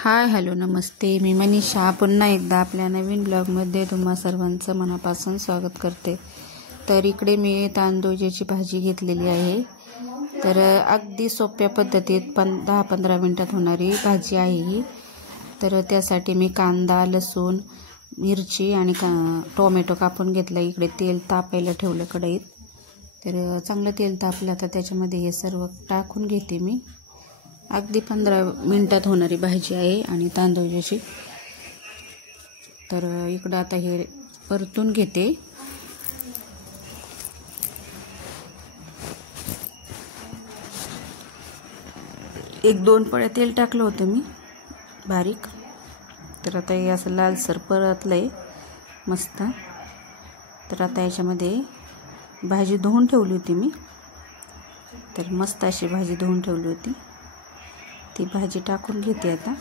Hi hello नमस्ते, मी मनीषा पुन्हा एकदा आपल्या नवीन ब्लॉगमध्ये तुम्हा सर्वांचं मनापासून स्वागत करते। तर इकडे मी तांदूळची भाजी घेतलेली आहे। तर अगदी सोप्या पद्धतीत 10-15 मिनिटात होणारी भाजी आहे ही। तर त्यासाठी मी कांदा, लसूण, मिरची आणि टोमॅटो कापून घेतला। इकडे तेल तापायला ठेवलं कढईत। तर चांगलं तेल तापलं तर त्याच्यामध्ये हे सर्व टाकून घेते मी। अगदी 15 मिनिटात होणारी भाजी आहे आणि तांदूळची। तर इकडं आता हे परतून घेते। एक दोन पळ्या तेल टाकलं होतं मी बारीक। तर आता हे असं लालसर परतलंय मस्त। तर आता याच्यामध्ये भाजी धुवून ठेवली होती मी। तर मस्त अशी भाजी धुवून ठेवली होती, ती भाजी टाकून घेते आता।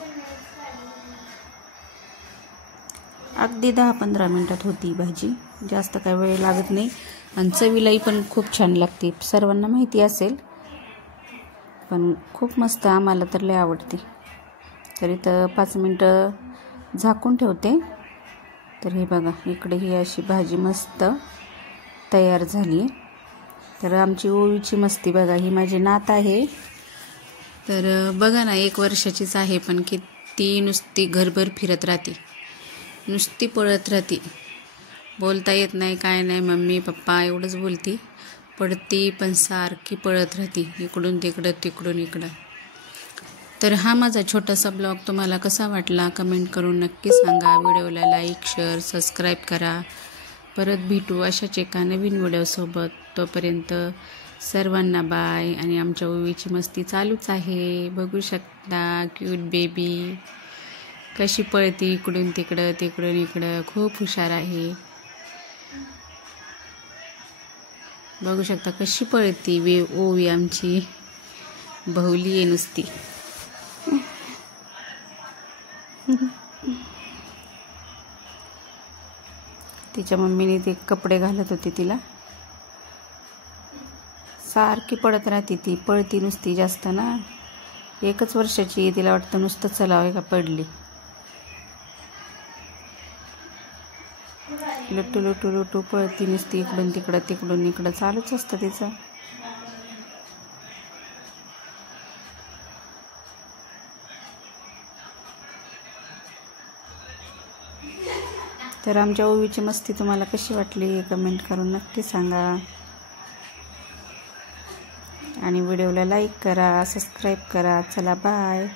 अगदी 10-15 मिनिटात होती भाजी, जास्त काही वेळ लागत नाही आणि चवीलाही पण खूप छान लागते। सर्वांना माहिती असेल, पण खूप मस्त, आम्हाला तर लय आवडते। तर इथं 5 मिनिटं झाकून ठेवते। तर हे बघा, इकडे ही अशी भाजी मस्त तयार झाली। तर आमची ओवीची मस्ती बघा, ही माझी नात आहे। तर बघा ना, 1 वर्षाचीच आहे, पण किती नुसती घरभर फिरत राहते, नुसती पळत राहते। बोलता येत नाही, काय नाही, मम्मी पप्पा एवढंच बोलती, पडती पण सारखी पळत राहते, इकडून तिकडं तिकडून इकडं। तर हा माझा छोटासा ब्लॉग तुम्हाला कसा वाटला कमेंट करून नक्की सांगा। व्हिडिओला लाईक, शेअर, सबस्क्राईब करा। परत भेटू अशाच एका नवीन व्हिडिओसोबत। तोपर्यंत सर्वांना बाय। आणि आमच्या ओवीची मस्ती चालूच आहे, बघू शकता क्यूट बेबी कशी पळती इकडून तिकडं तिकडून इकडं, खूप हुशार आहे। बघू शकता कशी पळती ओवी, आमची बहुली आहे नुसती। तिच्या मम्मीने ते कपडे घालत होते तिला, सारखी पळत राहते ती, पळती नुसती जास्त ना। 1 वर्षाची आहे, तिला वाटतं नुसतं चलावं का पडली। लुटू लुटू लुटू पळती नुसती, इकडून तिकडं तिकडून इकडं चालूच असतं तिचं। तर आमच्या ओवीची मस्ती तुम्हाला कशी वाटली कमेंट करून नक्की सांगा। आणि व्हिडिओला लाईक करा, सबस्क्राईब करा। चला बाय।